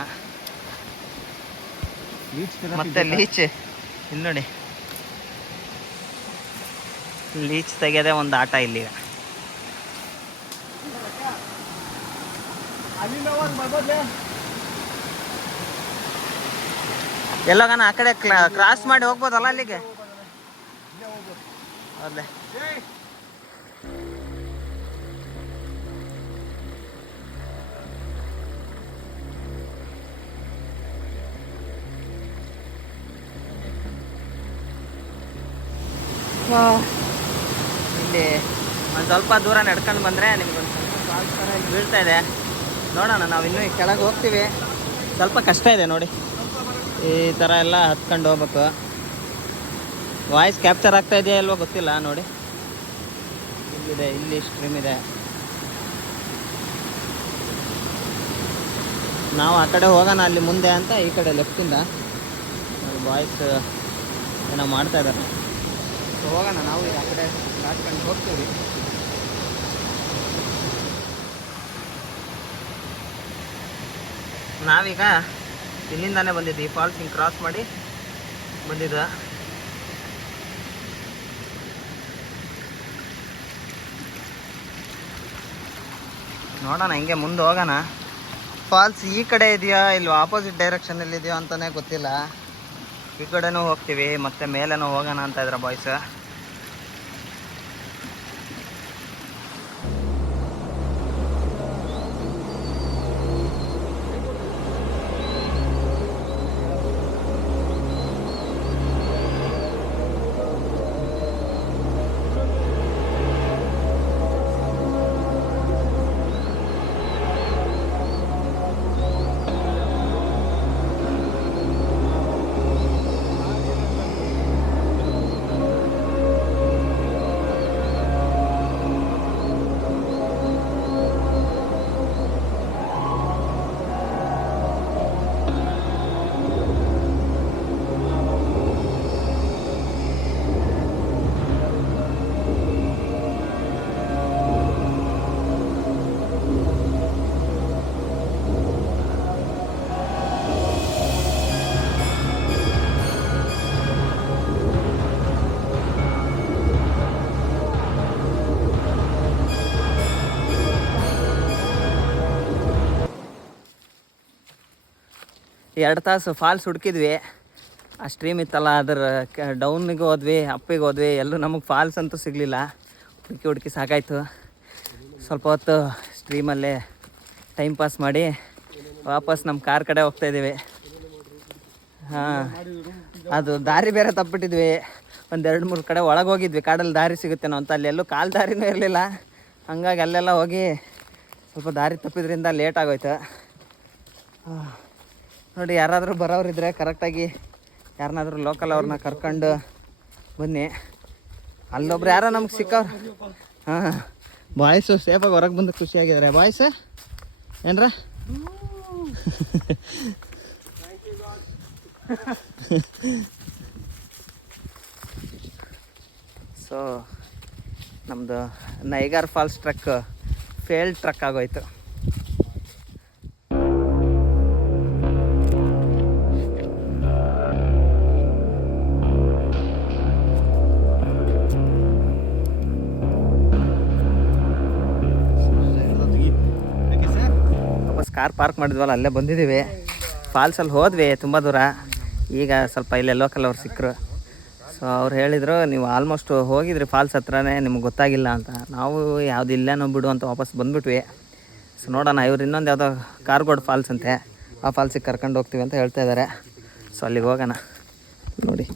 ಮತ್ತೆ ಲೀಚ್ ಇಲ್ಲಿ ನೋಡಿ, ಲೀಚ್ ತೆಗೆಯೋದೇ ಒಂದು ಆಟ ಇಲ್ಲಿ. ಎಲ್ಲೋಗಣ ಆ ಕಡೆ ಕ್ರಾಸ್ ಮಾಡಿ ಹೋಗ್ಬೋದಲ್ಲ ಅಲ್ಲಿಗೆ? ಅಲ್ಲೇ ಇಲ್ಲಿ ಒಂದು ಸ್ವಲ್ಪ ದೂರ ನಡ್ಕೊಂಡು ಬಂದರೆ ನಿಮ್ಗೊಂದು ಸ್ವಲ್ಪ ಫಾಲ್ಸ್ ಥರ ಇಲ್ಲಿ ಬೀಳ್ತಾ ಇದೆ. ನೋಡೋಣ, ನಾವು ಇನ್ನೂ ಕೆಳಗೆ ಹೋಗ್ತೀವಿ. ಸ್ವಲ್ಪ ಕಷ್ಟ ಇದೆ ನೋಡಿ, ಈ ಥರ ಎಲ್ಲ ಹತ್ಕೊಂಡು ಹೋಗ್ಬೇಕು. ವಾಯ್ಸ್ ಕ್ಯಾಪ್ಚರ್ ಆಗ್ತಾ ಇದೆಯಾ ಇಲ್ವೋ ಗೊತ್ತಿಲ್ಲ ನೋಡಿ. ಇಲ್ಲಿದೆ, ಇಲ್ಲಿ ಸ್ಟ್ರೀಮ್ ಇದೆ. ನಾವು ಆ ಕಡೆ ಹೋಗೋಣ ಅಲ್ಲಿ ಮುಂದೆ ಅಂತ ಈ ಕಡೆ ಲೆಫ್ಟಿಂದ ಬಾಯ್ಸ್ ಏನೋ ಮಾಡ್ತಾ ಇದ್ದಾರೆ. ಸೊ ಹೋಗೋಣ, ನಾವು ಆ ಕಡೆ ದಾಟ್ಕೊಂಡು ಹೋಗ್ತೀವಿ. ನಾವೀಗ ಇಲ್ಲಿಂದಾನೇ ಬಂದಿದ್ವಿ. ಫಾಲ್ಸ್ ಹಿಂಗೆ ಕ್ರಾಸ್ ಮಾಡಿ ಬಂದಿದ್ದ. ನೋಡೋಣ, ಹಿಂಗೆ ಮುಂದೆ ಹೋಗೋಣ. ಫಾಲ್ಸ್ ಈ ಕಡೆ ಇದೆಯಾ ಇಲ್ವಾ, ಆಪೋಸಿಟ್ ಡೈರೆಕ್ಷನಲ್ಲಿ ಇದೆಯೋ ಅಂತಲೇ ಗೊತ್ತಿಲ್ಲ. ಈ ಕಡೆನೂ ಹೋಗ್ತೀವಿ, ಮತ್ತೆ ಮೇಲೇನೂ ಹೋಗೋಣ ಅಂತ ಇದ್ರೆ ಬಾಯ್ಸ್. 2 ತಾಸು ಫಾಲ್ಸ್ ಹುಡುಕಿದ್ವಿ. ಆ ಸ್ಟ್ರೀಮ್ ಇತ್ತಲ್ಲ ಅದರ ಡೌನಿಗೆ ಹೋದ್ವಿ, ಅಪ್ಪಿಗೆ ಹೋದ್ವಿ, ಎಲ್ಲೂ ನಮಗೆ ಫಾಲ್ಸ್ ಅಂತೂ ಸಿಗಲಿಲ್ಲ. ಹುಡುಕಿ ಸಾಕಾಯಿತು. ಸ್ವಲ್ಪ ಹೊತ್ತು ಸ್ಟ್ರೀಮಲ್ಲೇ ಟೈಮ್ ಪಾಸ್ ಮಾಡಿ ವಾಪಸ್ ನಮ್ಮ ಕಾರ್ ಕಡೆ ಹೋಗ್ತಾಯಿದ್ದೀವಿ. ಹಾಂ, ಅದು ದಾರಿ ಬೇರೆ ತಪ್ಪಿಟ್ಟಿದ್ವಿ. 1-2-3 ಕಡೆ ಒಳಗೆ ಹೋಗಿದ್ವಿ, ಕಾಡಲ್ಲಿ ದಾರಿ ಸಿಗುತ್ತೇನೋ ಅಂತ. ಅಲ್ಲಿ ಎಲ್ಲೂ ಕಾಲು ದಾರಿನೂ ಇರಲಿಲ್ಲ. ಹಂಗಾಗಿ ಅಲ್ಲೆಲ್ಲ ಹೋಗಿ ಸ್ವಲ್ಪ ದಾರಿ ತಪ್ಪಿದ್ರಿಂದ ಲೇಟ್ ಆಗೋಯ್ತು. ನೋಡಿ, ಯಾರಾದರೂ ಬರೋರಿದ್ರೆ ಕರೆಕ್ಟಾಗಿ ಯಾರನ್ನಾದ್ರೂ ಲೋಕಲ್ ಅವ್ರನ್ನ ಕರ್ಕೊಂಡು ಬನ್ನಿ. ಅಲ್ಲೊಬ್ರು ಯಾರೋ ನಮ್ಗೆ ಸಿಕ್ಕವ್ರು. ಹಾಂ, ಬಾಯ್ಸು ಸೇಫಾಗಿ ಹೊರಗೆ ಬಂದು ಖುಷಿಯಾಗಿದ್ದಾರೆ. ಬಾಯ್ಸ್ ಏನ್ರ ಸೊ ನಮ್ಮದು ನೈಗಾರ್ ಫಾಲ್ಸ್ ಟ್ರಕ್ ಫೇಲ್ಡ್ ಟ್ರಕ್ ಆಗೋಯ್ತು. ಕಾರ್ ಪಾರ್ಕ್ ಮಾಡಿದ್ವಲ್ಲ, ಅಲ್ಲೇ ಬಂದಿದ್ದೀವಿ. ಫಾಲ್ಸಲ್ಲಿ ಹೋದ್ವಿ ತುಂಬ ದೂರ. ಈಗ ಸ್ವಲ್ಪ ಇಲ್ಲೇ ಲೋಕಲ್ ಅವ್ರು ಸಿಕ್ಕರು. ಸೊ ಅವ್ರು ಹೇಳಿದರು, ನೀವು ಆಲ್ಮೋಸ್ಟ್ ಹೋಗಿದ್ರಿ ಫಾಲ್ಸ್ ಹತ್ರನೇ, ನಿಮ್ಗೆ ಗೊತ್ತಾಗಿಲ್ಲ ಅಂತ. ನಾವು ಯಾವುದು ಇಲ್ಲೇನೋ ಬಿಡು ಅಂತ ವಾಪಸ್ ಬಂದುಬಿಟ್ವಿ. ಸೊ ನೋಡೋಣ, ಇವ್ರು ಇನ್ನೊಂದು ಯಾವುದೋ ಕಾರ್ಗೋಡ್ ಫಾಲ್ಸ್ ಅಂತೆ, ಆ ಫಾಲ್ಸಿಗೆ ಕರ್ಕೊಂಡು ಹೋಗ್ತೀವಿ ಅಂತ ಹೇಳ್ತಾ ಇದ್ದಾರೆ. ಸೊ ಅಲ್ಲಿಗೆ ಹೋಗೋಣ. ನೋಡಿ,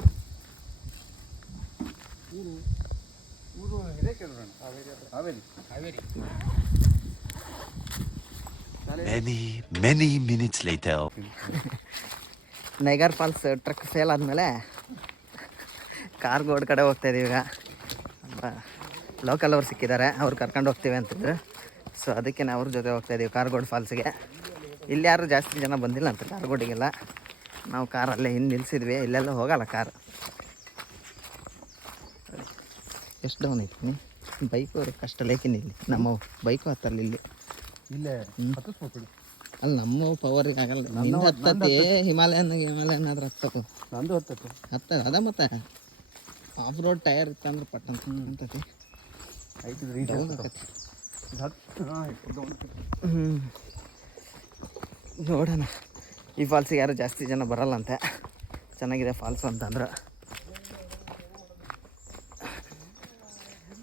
Many minutes later. Niagara Falls truck fail ಆದಮೇಲೆ ಕಾರ್ಗೋಡ್ ಕಡೆ ಹೋಗ್ತಾಯಿದ್ದೀವಿ. ಈಗ ಲೋಕಲ್ ಅವ್ರು ಸಿಕ್ಕಿದ್ದಾರೆ, ಅವ್ರು ಕರ್ಕೊಂಡು ಹೋಗ್ತೀವಿ ಅಂತಿದ್ರು. ಸೊ ಅದಕ್ಕೆ ನಾವು ಅವ್ರ ಜೊತೆ ಹೋಗ್ತಾಯಿದ್ದೀವಿ ಕಾರ್ಗೋಡ್ ಫಾಲ್ಸಿಗೆ. ಇಲ್ಲಿ ಯಾರು ಜಾಸ್ತಿ ಜನ ಬಂದಿಲ್ಲ ಅಂತ ಕಾರ್ಗೋಡಿಗೆಲ್ಲ. ನಾವು ಕಾರಲ್ಲೇ ಹಿಂದೆ ನಿಲ್ಲಿಸಿದ್ವಿ. ಇಲ್ಲೆಲ್ಲ ಹೋಗಲ್ಲ ಕಾರು. ಎಷ್ಟು ಡೌನ್ ಐತಿ ಬೈಕು ಕಷ್ಟ ಲೇಕಿನ ಇಲ್ಲಿ ನಮ್ಮ ಬೈಕು ಹತ್ತಲ್ಲ ಇಲ್ಲಿ. ಇಲ್ಲೇ ಅಲ್ಲಿ ನಮ್ಮ ಪವರಿಗೆ ಆಗಲ್ಲ. ನಿಂದು ಹತ್ತತಿ ಹಿಮಾಲಯನ್ ಆದ್ರೆ ಹತ್ತಬೇಕು. ನಂದು ಹತ್ತತ್ತು ಅದ ಮತ್ತೆ ಆಫ್ ರೋಡ್ ಟೈರ್ ಇತ್ತಂದ್ರೆ ಪಟ್ಟಂತ ಅಂತತಿ ನೋಡೋಣ. ಈ ಫಾಲ್ಸಿಗೆ ಯಾರು ಜಾಸ್ತಿ ಜನ ಬರಲ್ಲಂತೆ. ಚೆನ್ನಾಗಿದೆ ಫಾಲ್ಸು ಅಂತಂದ್ರೆ.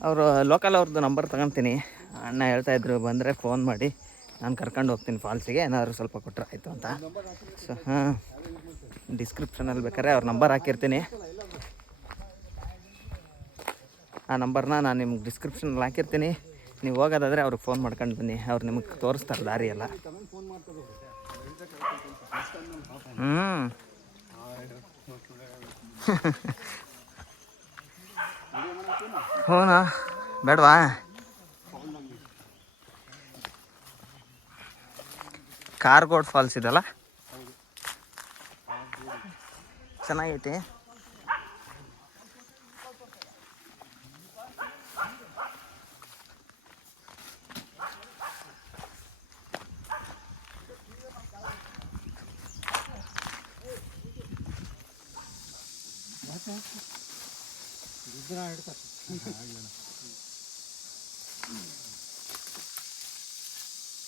ಅವರು ಲೋಕಲ್ ಅವ್ರದ್ದು ನಂಬರ್ ತಗೊತೀನಿ. ಅಣ್ಣ ಹೇಳ್ತಾಯಿದ್ರು, ಬಂದರೆ ಫೋನ್ ಮಾಡಿ ನಾನು ಕರ್ಕೊಂಡು ಹೋಗ್ತೀನಿ ಫಾಲ್ಸಿಗೆ, ಏನಾದರೂ ಸ್ವಲ್ಪ ಕೊಟ್ಟರೆ ಆಯಿತು ಅಂತ. ಸೊ ಹಾಂ, ಡಿಸ್ಕ್ರಿಪ್ಷನಲ್ಲಿ ಬೇಕಾದ್ರೆ ಅವ್ರ ನಂಬರ್ ಹಾಕಿರ್ತೀನಿ. ಆ ನಂಬರ್ನ ನಾನು ನಿಮ್ಗೆ ಡಿಸ್ಕ್ರಿಪ್ಷನಲ್ಲಿ ಹಾಕಿರ್ತೀನಿ. ನೀವು ಹೋಗೋದಾದರೆ ಅವ್ರಿಗೆ ಫೋನ್ ಮಾಡ್ಕೊಂಡು ಬನ್ನಿ, ಅವ್ರು ನಿಮಗೆ ತೋರಿಸ್ತಾರೆ ದಾರಿ ಎಲ್ಲ. ಹ್ಞೂನಾ ಬೇಡವಾ? ಕಾರ್ಗೋಡ್ ಫಾಲ್ಸ್ ಇದಲ್ಲ, ಚೆನ್ನಾಗೈತಿ.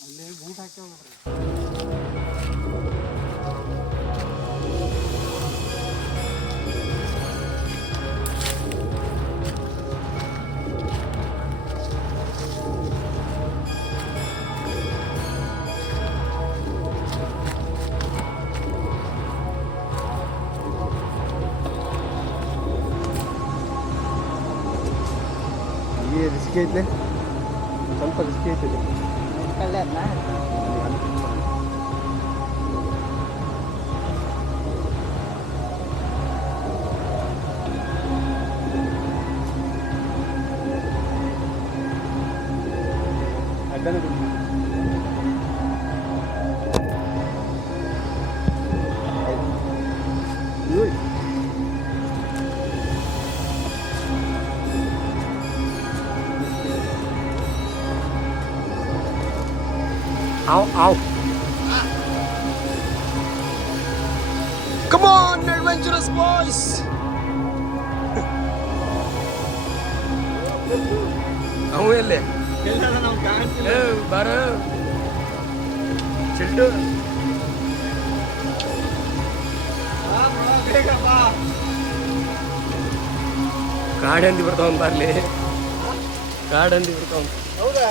ಅಲ್ಲೇ ಬೂಟ್ ಹಾಕ್ಯಾವ. ರಿಸ್ಕಿ ಐತೆ, ಸ್ವಲ್ಪ ರಿಸ್ಕಿ ಐತೆ. ಕಳ್ಳೆ ಅದನ್ನ ಅಡ್ಡನೇ ಬಿಡ್ತೀನಿ. Ow. Come on, adventurous boys! ಅವು ಎಲ್ಲಿ ಬಾರ ಚಿಲ್ಟು ಗಾಡಿ ಅಂದಿ ಬರ್ತಾವಂತ ಅಲ್ಲಿ, ಗಾಡಿ ಅಂದಿ ಬರ್ತಾವಂತ. ಹೌದಾ?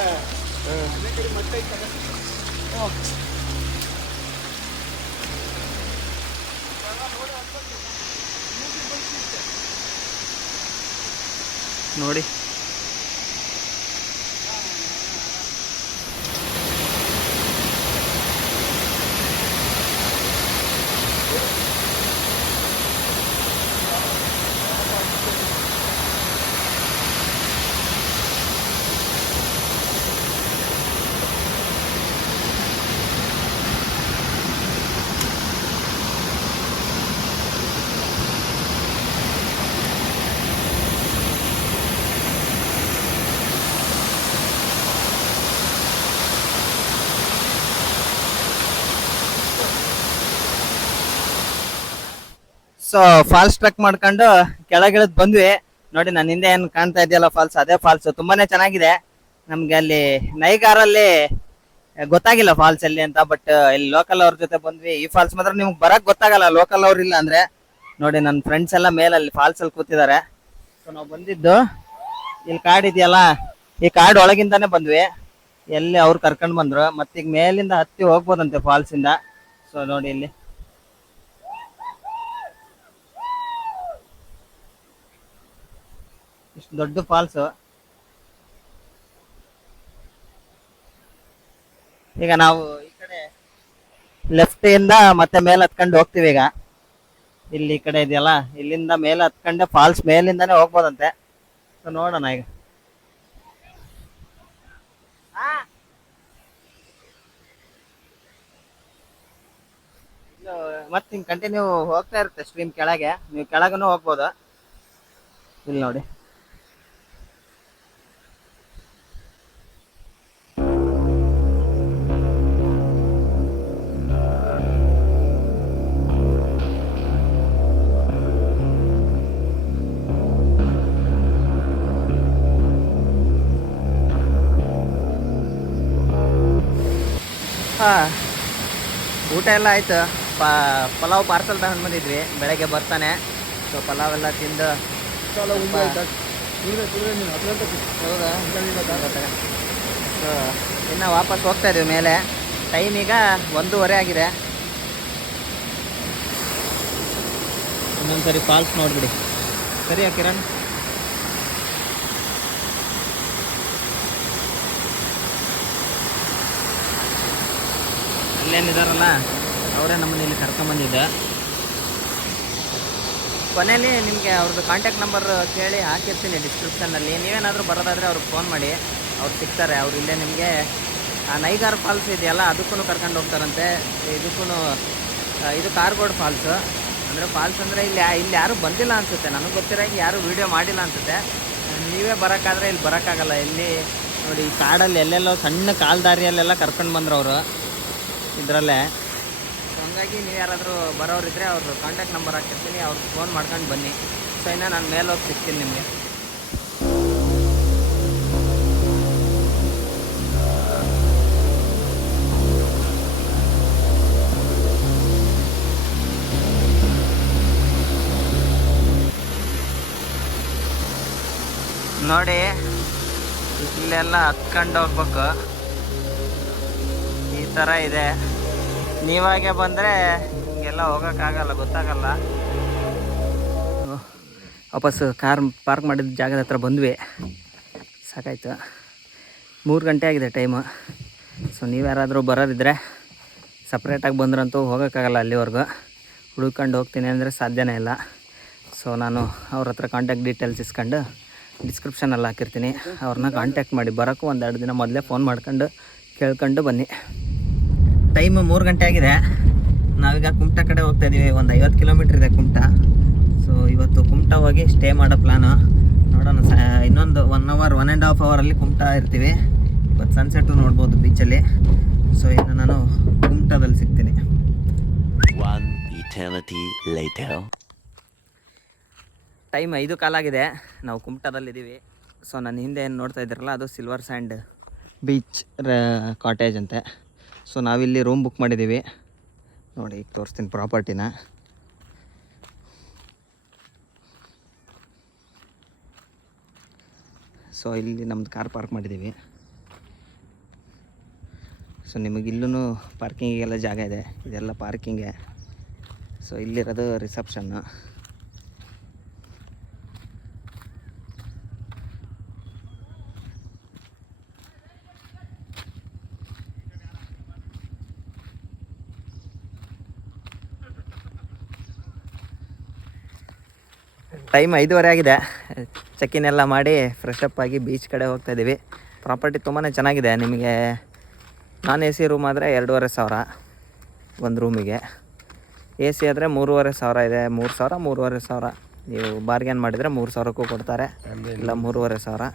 ನೋಡಿ ಸೊ ಫಾಲ್ಸ್ ಟ್ರೆಕ್ ಮಾಡ್ಕೊಂಡು ಕೆಳಗಿಳಿದ್ ಬಂದ್ವಿ. ನೋಡಿ ನನ್ನ ಹಿಂದೆ ಏನ್ ಕಾಣ್ತಾ ಇದೆಯಲ್ಲ ಫಾಲ್ಸ್, ಅದೇ ಫಾಲ್ಸ್. ತುಂಬಾನೇ ಚೆನ್ನಾಗಿದೆ. ನಮ್ಗೆ ಅಲ್ಲಿ ನೈಗಾರಲ್ಲಿ ಗೊತ್ತಾಗಿಲ್ಲ ಫಾಲ್ಸ್ ಎಲ್ಲಿ ಅಂತ, ಬಟ್ ಇಲ್ಲಿ ಲೋಕಲ್ ಅವ್ರ ಜೊತೆ ಬಂದ್ವಿ. ಈ ಫಾಲ್ಸ್ ಮಾತ್ರ ನಿಮ್ಗೆ ಬರಕ್ ಗೊತ್ತಾಗಲ್ಲ ಲೋಕಲ್ ಅವ್ರ ಇಲ್ಲ ಅಂದ್ರೆ. ನೋಡಿ ನನ್ನ ಫ್ರೆಂಡ್ಸ್ ಎಲ್ಲ ಮೇಲೆ ಅಲ್ಲಿ ಫಾಲ್ಸ್ ಅಲ್ಲಿ ಕೂತಿದ್ದಾರೆ. ಸೊ ನಾವು ಬಂದಿದ್ದು ಇಲ್ಲಿ ಕಾಡ್ ಇದೆಯಲ್ಲ, ಈ ಕಾಡ್ ಒಳಗಿಂದಾನೆ ಬಂದ್ವಿ. ಎಲ್ಲಿ ಅವ್ರು ಕರ್ಕೊಂಡ್ ಬಂದ್ರು. ಮತ್ತೀಗ ಮೇಲಿಂದ ಹತ್ತಿ ಹೋಗ್ಬೋದಂತೆ ಫಾಲ್ಸ್ ಇಂದ. ಸೊ ನೋಡಿ ಇಲ್ಲಿ ಇಷ್ಟು ದೊಡ್ಡ ಫಾಲ್ಸ್. ಈಗ ನಾವು ಈ ಕಡೆ ಲೆಫ್ಟ್ ಇಂದ ಮತ್ತೆ ಮೇಲೆ ಹತ್ಕೊಂಡು ಹೋಗ್ತೀವಿ. ಈಗ ಇಲ್ಲಿ ಈ ಕಡೆ ಇದೆಯಲ್ಲ, ಇಲ್ಲಿಂದ ಮೇಲೆ ಹತ್ಕೊಂಡೆ ಫಾಲ್ಸ್ ಮೇಲಿಂದಾನೆ ಹೋಗ್ಬೋದಂತೆ. ಸೊ ನೋಡೋಣ ಈಗ. ಮತ್ತೆ ಹಿಂಗ್ ಕಂಟಿನ್ಯೂ ಹೋಗ್ತಾ ಇರುತ್ತೆ ಸ್ಟ್ರೀಮ್ ಕೆಳಗೆ. ನೀವು ಕೆಳಗೂ ಹೋಗ್ಬೋದು. ಇಲ್ಲಿ ನೋಡಿ ಊಟ ಎಲ್ಲ ಆಯ್ತು. ಪಲಾವ್ ಪಾರ್ಸಲ್ ತಗೊಂಡು ಬಂದಿದ್ವಿ ಬೆಳಗ್ಗೆ ಬರ್ತಾನೆ. ಸೊ ಪಲಾವ್ ಎಲ್ಲ ತಿಂದು ಹೌದಾ. ಸೊ ಇನ್ನು ವಾಪಸ್ ಹೋಗ್ತಾ ಇದೀವಿ ಮೇಲೆ. ಟೈಮ್ ಈಗ 1:30 ಆಗಿದೆ. ಇನ್ನೊಂದ್ಸರಿ ಫಾಲ್ಸ್ ನೋಡ್ಬಿಡಿ. ಸರಿಯಾ ಕಿರಣ್? ಅಲ್ಲೇನಿದಾರಲ್ಲ ಅವರೇ ನಮ್ಮನ್ನ ಇಲ್ಲಿ ಕರ್ಕೊಂಬಂದಿದ್ದೆ. ಕೊನೆಯಲ್ಲಿ ನಿಮಗೆ ಅವ್ರದ್ದು ಕಾಂಟ್ಯಾಕ್ಟ್ ನಂಬರ್ ಕೇಳಿ ಹಾಕಿರ್ತೀನಿ ಡಿಸ್ಕ್ರಿಪ್ಷನ್ನಲ್ಲಿ. ನೀವೇನಾದರೂ ಬರೋದಾದರೆ ಅವ್ರಿಗೆ ಫೋನ್ ಮಾಡಿ, ಅವ್ರು ಸಿಗ್ತಾರೆ. ಅವ್ರು ಇಲ್ಲೇ ನಿಮಗೆ ಆ ನೈಗಾರ್ ಫಾಲ್ಸ್ ಇದೆಯಲ್ಲ ಅದಕ್ಕೂ ಕರ್ಕೊಂಡು ಹೋಗ್ತಾರಂತೆ. ಇದಕ್ಕೂ ಇದು ಕಾರ್ಗೋಡ್ ಫಾಲ್ಸ್. ಅಂದರೆ ಫಾಲ್ಸ್ ಅಂದರೆ ಇಲ್ಲಿ ಯಾರೂ ಬಂದಿಲ್ಲ ಅನಿಸುತ್ತೆ. ನನಗೆ ಗೊತ್ತಿರೋಂಗೆ ಯಾರೂ ವೀಡಿಯೋ ಮಾಡಿಲ್ಲ ಅನಿಸುತ್ತೆ. ನೀವೇ ಬರೋಕ್ಕಾದ್ರೆ ಇಲ್ಲಿ ಬರೋಕ್ಕಾಗಲ್ಲ. ಇಲ್ಲಿ ನೋಡಿ ಈ ಕಾಡಲ್ಲಿ ಎಲ್ಲೆಲ್ಲೋ ಸಣ್ಣ ಕಾಲ್ದಾರಿಯಲ್ಲೆಲ್ಲ ಕರ್ಕೊಂಡು ಬಂದ್ರು ಅವರು ಇದರಲ್ಲೇ. ಹಂಗಾಗಿ ನೀವು ಯಾರಾದರೂ ಬರೋರಿದ್ದರೆ ಅವ್ರದ್ದು ಕಾಂಟ್ಯಾಕ್ಟ್ ನಂಬರ್ ಹಾಕಿರ್ತೀನಿ, ಅವ್ರಿಗೆ ಫೋನ್ ಮಾಡ್ಕೊಂಡು ಬನ್ನಿ. ಸೊ ಇನ್ನು ನಾನು ಮೇಲೆ ಹೋಗಿ ಸಿಗ್ತೀನಿ ನಿಮಗೆ. ನೋಡಿ ಇಲ್ಲೆಲ್ಲ ಹತ್ಕೊಂಡು ಹೋಗ್ಬೇಕು. ಈ ಥರ ಇದೆ. ನೀವಾಗೆ ಬಂದರೆ ಹಿಂಗೆಲ್ಲ ಹೋಗೋಕ್ಕಾಗಲ್ಲ, ಗೊತ್ತಾಗಲ್ಲ. ವಾಪಸ್ ಕಾರ್ ಪಾರ್ಕ್ ಮಾಡಿದ ಜಾಗದ ಹತ್ರ ಬಂದ್ವಿ. ಸಾಕಾಯ್ತು. 3 ಗಂಟೆ ಆಗಿದೆ ಟೈಮು. ಸೊ ನೀವು ಯಾರಾದರೂ ಬರೋದಿದ್ದರೆ ಸಪ್ರೇಟಾಗಿ ಬಂದ್ರಂತೂ ಹೋಗೋಕ್ಕಾಗಲ್ಲ. ಅಲ್ಲಿವರೆಗೂ ಹುಡುಕೊಂಡು ಹೋಗ್ತೀನಿ ಅಂದರೆ ಸಾಧ್ಯನೇ ಇಲ್ಲ. ಸೊ ನಾನು ಅವ್ರ ಹತ್ರ ಕಾಂಟ್ಯಾಕ್ಟ್ ಡೀಟೇಲ್ಸ್ ಇಸ್ಕೊಂಡು ಡಿಸ್ಕ್ರಿಪ್ಷನಲ್ಲಿ ಹಾಕಿರ್ತೀನಿ. ಅವ್ರನ್ನ ಕಾಂಟ್ಯಾಕ್ಟ್ ಮಾಡಿ ಬರೋಕ್ಕೂ 1-2 ದಿನ ಮೊದಲೇ ಫೋನ್ ಮಾಡ್ಕೊಂಡು ಕೇಳ್ಕೊಂಡು ಬನ್ನಿ. ಟೈಮು 3 ಗಂಟೆ ಆಗಿದೆ. ನಾವೀಗ ಕುಮಟಾ ಕಡೆ ಹೋಗ್ತಾ ಇದ್ದೀವಿ. ಒಂದು 50 ಕಿಲೋಮೀಟ್ರ್ ಇದೆ ಕುಮಟಾ. ಸೊ ಇವತ್ತು ಕುಮಟಾ ಹೋಗಿ ಸ್ಟೇ ಮಾಡೋ ಪ್ಲಾನು. ನೋಡೋಣ. ಇನ್ನೊಂದು 1 ಅವರ್ 1.5 ಅವರಲ್ಲಿ ಕುಮಟಾ ಇರ್ತೀವಿ. ಇವತ್ತು ಸನ್ಸೆಟ್ಟು ನೋಡ್ಬೋದು ಬೀಚಲ್ಲಿ. ಸೊ ಇನ್ನು ನಾನು ಕುಮಟಾದಲ್ಲಿ ಸಿಗ್ತೀನಿ. ಟೈಮ್ 5:15 ಆಗಿದೆ. ನಾವು ಕುಮಟಾದಲ್ಲಿದ್ದೀವಿ. ಸೊ ನನ್ನ ಹಿಂದೆ ಏನು ನೋಡ್ತಾ ಇದ್ದೀರಲ್ಲ ಅದು ಸಿಲ್ವರ್ ಸ್ಯಾಂಡ್ ಬೀಚ್ ಕಾಟೇಜ್ ಅಂತೆ. ಸೊ ನಾವಿಲ್ಲಿ ರೂಮ್ ಬುಕ್ ಮಾಡಿದ್ದೀವಿ. ನೋಡಿ ಈಗ ತೋರಿಸ್ತೀನಿ ಪ್ರಾಪರ್ಟಿನ. ಸೊ ಇಲ್ಲಿ ನಮ್ಮದು ಕಾರ್ ಪಾರ್ಕ್ ಮಾಡಿದ್ದೀವಿ. ಸೊ ನಿಮಗೆ ಇಲ್ಲೂ ಪಾರ್ಕಿಂಗಿಗೆಲ್ಲ ಜಾಗ ಇದೆ, ಇದೆಲ್ಲ ಪಾರ್ಕಿಂಗೆ. ಸೊ ಇಲ್ಲಿರೋದು ರಿಸೆಪ್ಷನ್ನು. ಟೈಮ್ 5:30 ಆಗಿದೆ. ಚೆಕ್-ಇನ್ ಎಲ್ಲ ಮಾಡಿ ಫ್ರೆಶಪ್ ಆಗಿ ಬೀಚ್ ಕಡೆ ಹೋಗ್ತಾಯಿದ್ದೀವಿ. ಪ್ರಾಪರ್ಟಿ ತುಂಬಾ ಚೆನ್ನಾಗಿದೆ. ನಿಮಗೆ ನಾನ್ AC ರೂಮ್ ಆದರೆ 2,500 ಒಂದು ರೂಮಿಗೆ. AC ಆದರೆ 3,500 ಇದೆ. 3,000 3,500. ನೀವು ಬಾರ್ಗೇನ್ ಮಾಡಿದರೆ 3,000ಕ್ಕೂ ಕೊಡ್ತಾರೆ, ಇಲ್ಲ 3,500.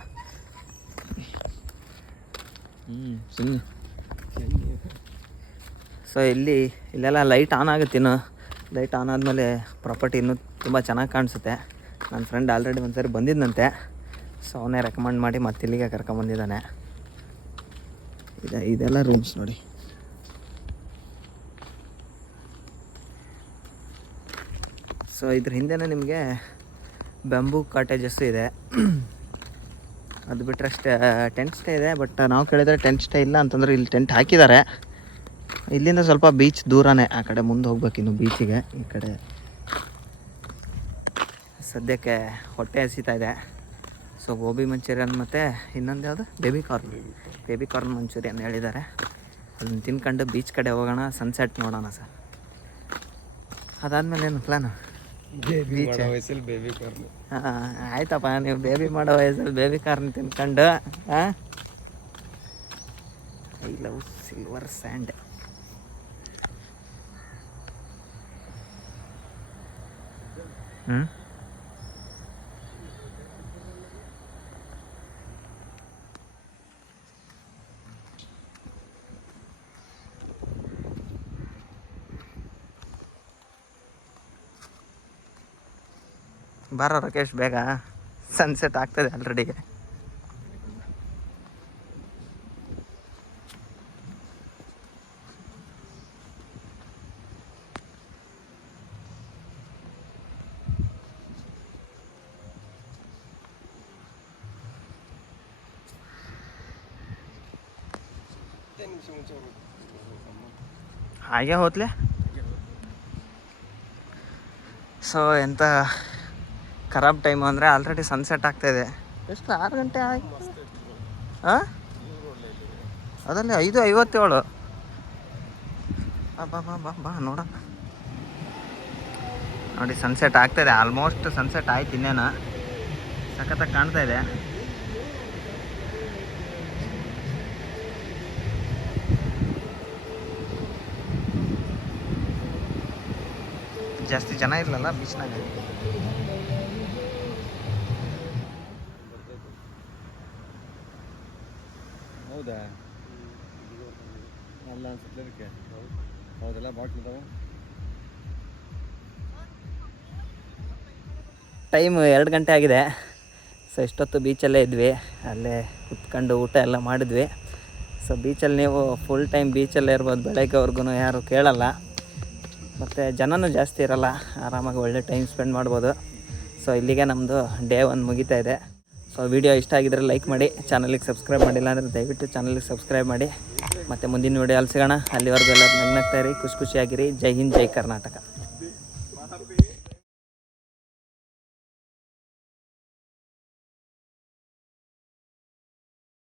ಸೊ ಇಲ್ಲೆಲ್ಲ ಲೈಟ್ ಆನ್ ಆಗುತ್ತೆ. ಇನ್ನು ಲೈಟ್ ಆನ್ ಆದಮೇಲೆ ಪ್ರಾಪರ್ಟಿ ಇನ್ನೂ ತುಂಬ ಚೆನ್ನಾಗಿ ಕಾಣಿಸುತ್ತೆ. ನನ್ನ ಫ್ರೆಂಡ್ ಆಲ್ರೆಡಿ ಒಂದು ಸರಿ ಬಂದಿದ್ದಂತೆ, ಸೊ ಅವನೇ ರೆಕಮೆಂಡ್ ಮಾಡಿ ಮತ್ತೆ ಇಲ್ಲಿಗೆ ಕರ್ಕೊಂಬಂದಿದ್ದಾನೆ. ಇದೆಲ್ಲ ರೂಮ್ಸ್ ನೋಡಿ. ಸೊ ಇದ್ರ ಹಿಂದೆನೇ ನಿಮಗೆ ಬ್ಯಾಂಬೂ ಕಾಟೇಜಸ್ಸು ಇದೆ. ಅದು ಬಿಟ್ಟರೆ ಅಷ್ಟೇ ಟೆಂಟ್ ಸ್ಟೇ ಇದೆ. ಬಟ್ ನಾವು ಕೇಳಿದರೆ ಟೆಂಟ್ ಸ್ಟೇ ಇಲ್ಲ ಅಂತಂದ್ರೆ ಇಲ್ಲಿ ಟೆಂಟ್ ಹಾಕಿದ್ದಾರೆ. ಇಲ್ಲಿಂದ ಸ್ವಲ್ಪ ಬೀಚ್ ದೂರನೇ, ಆ ಕಡೆ ಮುಂದೆ ಹೋಗ್ಬೇಕಿನ್ನು ಬೀಚಿಗೆ. ಈ ಕಡೆ ಸದ್ಯಕ್ಕೆ ಹೊಟ್ಟೆ ಹಸಿತಾ ಇದೆ. ಸೊ ಗೋಬಿ ಮಂಚೂರಿಯನ್ ಮತ್ತು ಇನ್ನೊಂದು ಯಾವುದು ಬೇಬಿ ಕಾರ್ನ್ ಮಂಚೂರಿಯನ್ ಹೇಳಿದ್ದಾರೆ. ಅದನ್ನು ತಿನ್ಕೊಂಡು ಬೀಚ್ ಕಡೆ ಹೋಗೋಣ, ಸನ್ಸೆಟ್ ನೋಡೋಣ ಸರ್. ಅದಾದಮೇಲೆ ಏನು ಪ್ಲ್ಯಾನು? ಬೀಚ್. Baby corn. ಹಾಂ ಆಯ್ತಪ್ಪ, ನೀವು ಬೇಬಿ ಮಾಡೋ ವಯಸ್ಸಲ್ಲಿ ಬೇಬಿ ಕಾರ್ನ್ ತಿನ್ಕೊಂಡು. I love silver sand. ಬಾರೋ ರಾಕೇಶ್, ಬೇಗ ಸನ್ಸೆಟ್ ಆಗ್ತದೆ ಆಲ್ರೆಡಿ. ಹಾಗೆ ಹೋತ್ಲೆ. ಸೊ ಎಂಥ ಖರಾಬ್ ಟೈಮು ಅಂದರೆ ಆಲ್ರೆಡಿ ಸನ್ಸೆಟ್ ಆಗ್ತಾಯಿದೆ. ಎಷ್ಟು 6 ಗಂಟೆ ಆಗಿ? ಹಾಂ ಅದರಲ್ಲಿ 5:57. ಬಾ ನೋಡೋಣ. ನೋಡಿ ಸನ್ಸೆಟ್ ಆಗ್ತಾಯಿದೆ. ಆಲ್ಮೋಸ್ಟ್ ಸನ್ಸೆಟ್ ಆಯ್ತು. ಇನ್ನೇನು ಸಖತ್ತಾಗಿ ಕಾಣ್ತಾ ಇದೆ. ಜಾಸ್ತಿ ಜನ ಇರಲಿಲ್ಲ ಬೀಚ್ನಾಗ. ಹೌದಾ? ಅಲ್ಲ ಅನ್ಸುತ್ತೆ ಅದಕ್ಕೆ. ಹೌದೆಲ್ಲ ಬಾಟ್ಲ್ ಇದಾವೆ. ಟೈಮ್ 2 ಗಂಟೆ ಆಗಿದೆ. ಸೊ ಇಷ್ಟೊತ್ತು ಬೀಚಲ್ಲೇ ಇದ್ವಿ, ಅಲ್ಲೇ ಕುತ್ಕೊಂಡು ಊಟ ಎಲ್ಲ ಮಾಡಿದ್ವಿ. ಸೊ ಬೀಚಲ್ಲಿ ನೀವು ಫುಲ್ ಟೈಮ್ ಬೀಚಲ್ಲೇ ಇರ್ಬೋದು, ಬೆಳಗ್ಗೆವರೆಗೂ ಯಾರು ಕೇಳಲ್ಲ. ಮತ್ತು ಜನನೂ ಜಾಸ್ತಿ ಇರಲ್ಲ, ಆರಾಮಾಗಿ ಒಳ್ಳೆ ಟೈಮ್ ಸ್ಪೆಂಡ್ ಮಾಡ್ಬೋದು. ಸೊ ಇಲ್ಲಿಗೆ ನಮ್ಮದು ಡೇ 1 ಮುಗಿತಾ ಇದೆ. ಸೊ ವಿಡಿಯೋ ಇಷ್ಟ ಆಗಿದ್ರೆ ಲೈಕ್ ಮಾಡಿ, ಚಾನಲಿಗೆ ಸಬ್ಸ್ಕ್ರೈಬ್ ಮಾಡಿಲ್ಲ ಅಂದರೆ ದಯವಿಟ್ಟು ಚಾನಲಿಗೆ ಸಬ್ಸ್ಕ್ರೈಬ್ ಮಾಡಿ. ಮತ್ತು ಮುಂದಿನ ವಿಡಿಯೋ ಅಲ್ಲಿ ಸಿಗೋಣ. ಅಲ್ಲಿವರೆಗೂ ಎಲ್ಲ ನಗ್ನಾಗ್ತಾ ಇರಿ, ಖುಷಿಯಾಗಿರಿ. ಜೈ ಹಿಂದ್, ಜೈ ಕರ್ನಾಟಕ.